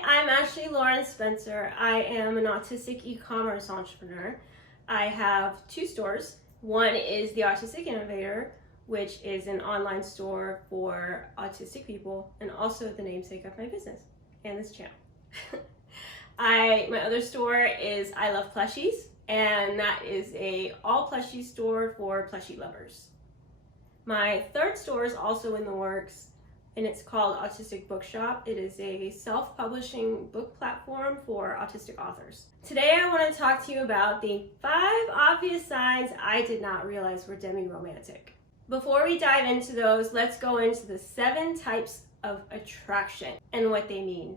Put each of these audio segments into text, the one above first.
Hi, I'm Ashley Lauren Spencer. I am an autistic e-commerce entrepreneur. I have two stores. One is the Autistic Innovator, which is an online store for autistic people, and also the namesake of my business and this channel. My other store is I Love Plushies, and that is a all plushie store for plushie lovers. My third store is also in the works, and it's called Autistic Bookshop. It is a self-publishing book platform for autistic authors. Today I want to talk to you about the 5 obvious signs I did not realize were demi-romantic. Before we dive into those, let's go into the 7 types of attraction and what they mean.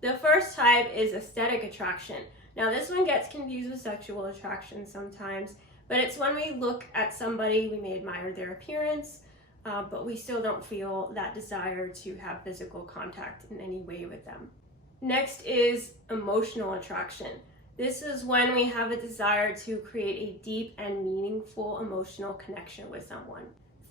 The first type is aesthetic attraction. Now this one gets confused with sexual attraction sometimes, but it's when we look at somebody, we may admire their appearance, but we still don't feel that desire to have physical contact in any way with them. Next is emotional attraction. This is when we have a desire to create a deep and meaningful emotional connection with someone.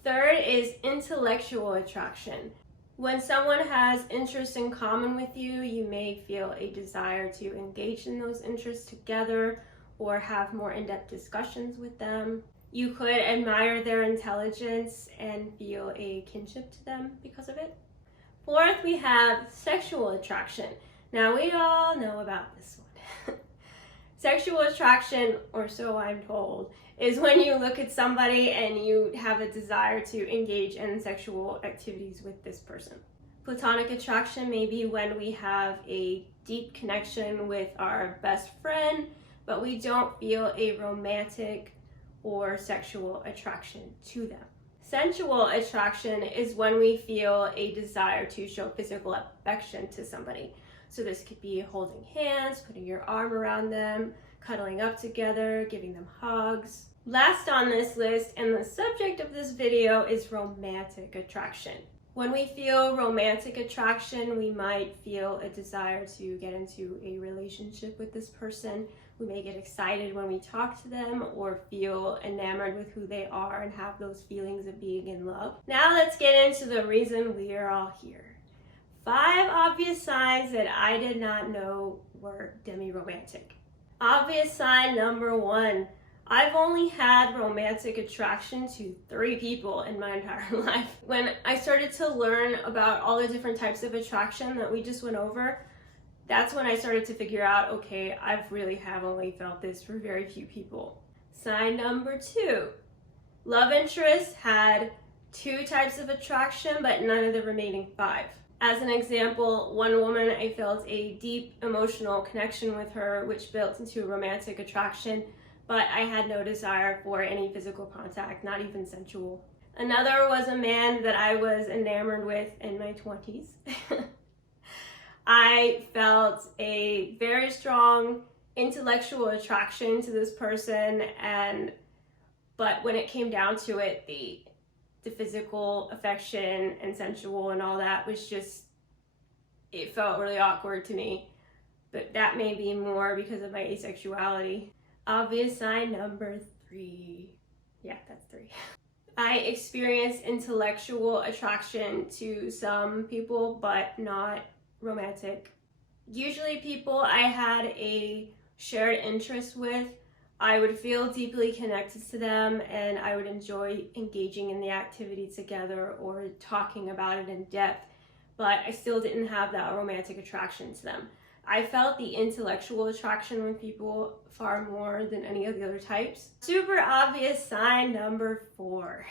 Third is intellectual attraction. When someone has interests in common with you, you may feel a desire to engage in those interests together or have more in-depth discussions with them. You could admire their intelligence and feel a kinship to them because of it. Fourth, we have sexual attraction. Now we all know about this one. Sexual attraction, or so I'm told, is when you look at somebody and you have a desire to engage in sexual activities with this person. Platonic attraction may be when we have a deep connection with our best friend, but we don't feel a romantic or sexual attraction to them. Sensual attraction is when we feel a desire to show physical affection to somebody. So this could be holding hands, putting your arm around them, cuddling up together, giving them hugs. Last on this list, and the subject of this video, is romantic attraction. When we feel romantic attraction, we might feel a desire to get into a relationship with this person. We may get excited when we talk to them or feel enamored with who they are and have those feelings of being in love. Now let's get into the reason we are all here. 5 obvious signs that I did not know were demi-romantic. Obvious sign number 1. I've only had romantic attraction to 3 people in my entire life. When I started to learn about all the different types of attraction that we just went over, that's when I started to figure out, okay, I've really have only felt this for very few people. Sign number 2. Love interest had 2 types of attraction, but none of the remaining 5. As an example, one woman, I felt a deep emotional connection with her, which built into romantic attraction, but I had no desire for any physical contact, not even sensual. Another was a man that I was enamored with in my 20s. I felt a very strong intellectual attraction to this person, but when it came down to it, the physical affection and sensual and all that was just, it felt really awkward to me. But that may be more because of my asexuality. Obvious sign number 3. Yeah, that's 3. I experienced intellectual attraction to some people, but not romantic. Usually people I had a shared interest with, I would feel deeply connected to them and I would enjoy engaging in the activity together or talking about it in depth, but I still didn't have that romantic attraction to them. I felt the intellectual attraction with people far more than any of the other types. Super obvious sign number 4.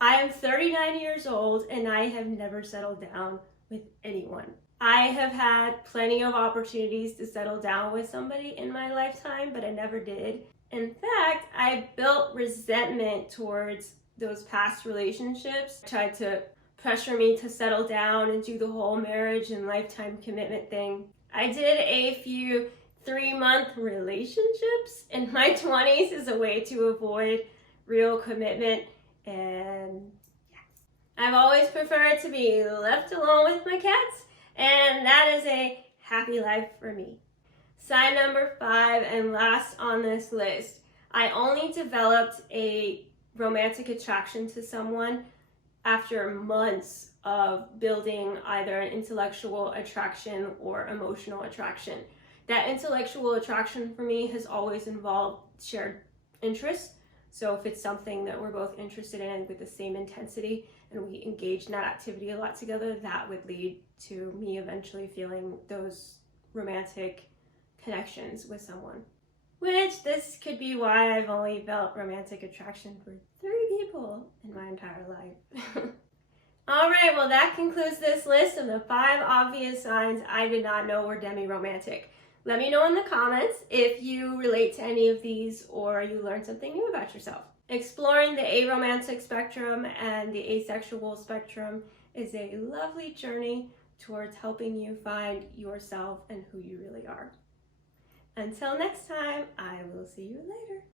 I am 39 years old and I have never settled down with anyone. I have had plenty of opportunities to settle down with somebody in my lifetime, but I never did. In fact, I built resentment towards those past relationships. Tried to pressure me to settle down and do the whole marriage and lifetime commitment thing. I did a few 3-month relationships in my 20s as a way to avoid real commitment, and I've always preferred to be left alone with my cats, and that is a happy life for me. Sign number 5 and last on this list. I only developed a romantic attraction to someone after months of building either an intellectual attraction or emotional attraction. That intellectual attraction for me has always involved shared interests. So if it's something that we're both interested in with the same intensity and we engage in that activity a lot together, that would lead to me eventually feeling those romantic connections with someone. Which this could be why I've only felt romantic attraction for 3 people in my entire life. All right, well that concludes this list of the 5 obvious signs I did not know were demi-romantic. Let me know in the comments if you relate to any of these or you learned something new about yourself. Exploring the aromantic spectrum and the asexual spectrum is a lovely journey towards helping you find yourself and who you really are. Until next time, I will see you later.